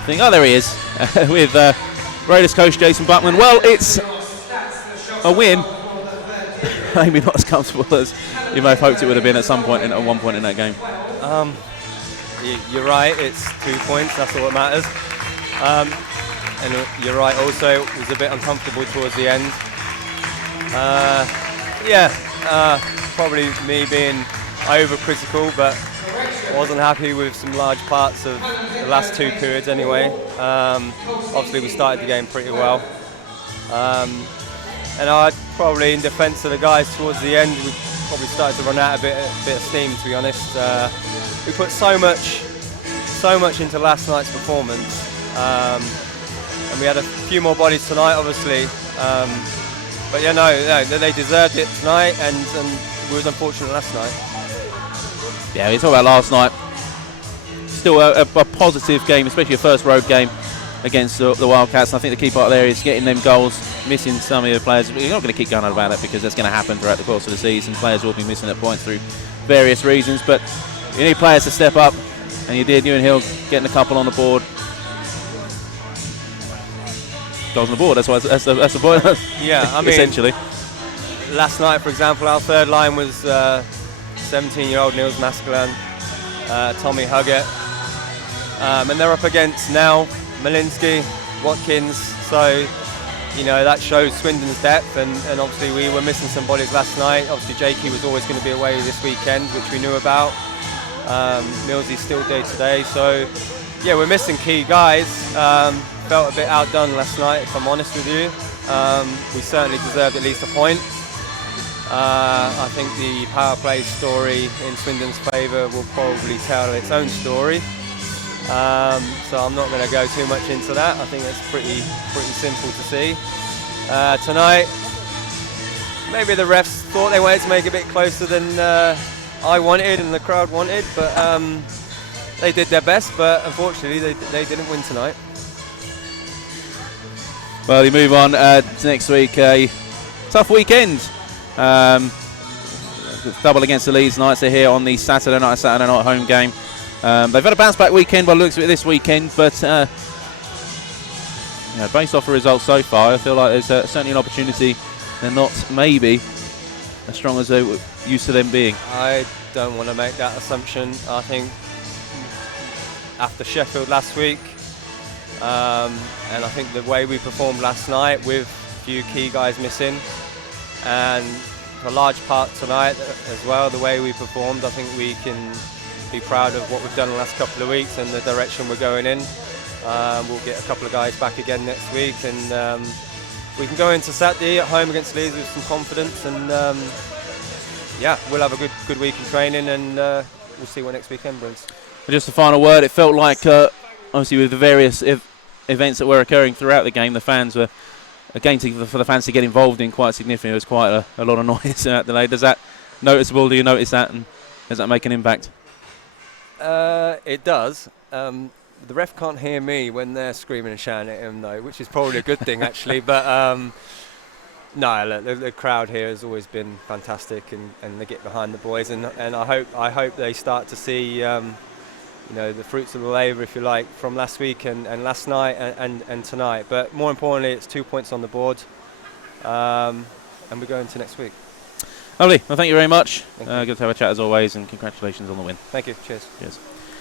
think, oh, there he is, with Raiders coach Jason Buckman. Well, it's a win. Maybe not as comfortable as you may have hoped it would have been at some point, at one point in that game. You're right, it's 2 points, that's all that matters. And you're right also, it was a bit uncomfortable towards the end. Probably me being overcritical, but wasn't happy with some large parts of the last 2 periods anyway. Obviously we started the game pretty well. And I'd probably, in defence of the guys towards the end, we probably started to run out a bit of steam, to be honest. We put so much into last night's performance, and we had a few more bodies tonight, obviously. But yeah, no, they deserved it tonight, and we was unfortunate last night. Yeah, we talk about last night. Still a positive game, especially a first road game against the Wildcats. And I think the key part there is getting them goals, missing some of your players. You're not going to keep going on about that because that's going to happen throughout the course of the season. Players will be missing at points through various reasons, but you need players to step up, and you did. You and Hill getting a couple on the board. Goals on the board. That's the point. Yeah, I mean, essentially. Last night, for example, our third line was 17-year-old Niels Maskelan, Tommy Huggett, and they're up against now Malinsky, Watkins. So, you know, that shows Swindon's depth, and obviously we were missing some bodies last night. Obviously Jakey was always going to be away this weekend, which we knew about. Millsy's still day to day, so yeah, we're missing key guys. Felt a bit outdone last night, if I'm honest with you. We certainly deserved at least a point. I think the power play story in Swindon's favour will probably tell its own story. So I'm not going to go too much into that. I think it's pretty simple to see. Tonight, maybe the refs thought they wanted to make it a bit closer than I wanted and the crowd wanted, but they did their best, but unfortunately they didn't win tonight. Well, you move on to next week. A tough weekend. Double against the Leeds Knights. They're here on the Saturday night home game. They've had a bounce back weekend by the looks of it this weekend, but based off the results so far, I feel like there's certainly an opportunity. They're not maybe as strong as they were used to them being. I don't want to make that assumption. I think after Sheffield last week, and I think the way we performed last night with a few key guys missing, and a large part tonight as well, the way we performed, I think we can be proud of what we've done in the last couple of weeks and the direction we're going in. We'll get a couple of guys back again next week, and we can go into Saturday at home against Leeds with some confidence, and we'll have a good week in training, and we'll see what next weekend brings. Just a final word, it felt like obviously with the various events that were occurring throughout the game, the fans were for the fans to get involved in quite significantly. There was quite a lot of noise out there. Does that noticeable? Do you notice that, and does that make an impact? It does. The ref can't hear me when they're screaming and shouting at him, though, which is probably a good thing actually. But no, look, the crowd here has always been fantastic, and they get behind the boys, and I hope they start to see the fruits of the labour, if you like, from last week and last night and tonight. But more importantly, it's 2 points on the board, and we go into next week. Lovely. Well, thank you very much. Good to have a chat as always, and congratulations on the win. Thank you. Cheers. Cheers.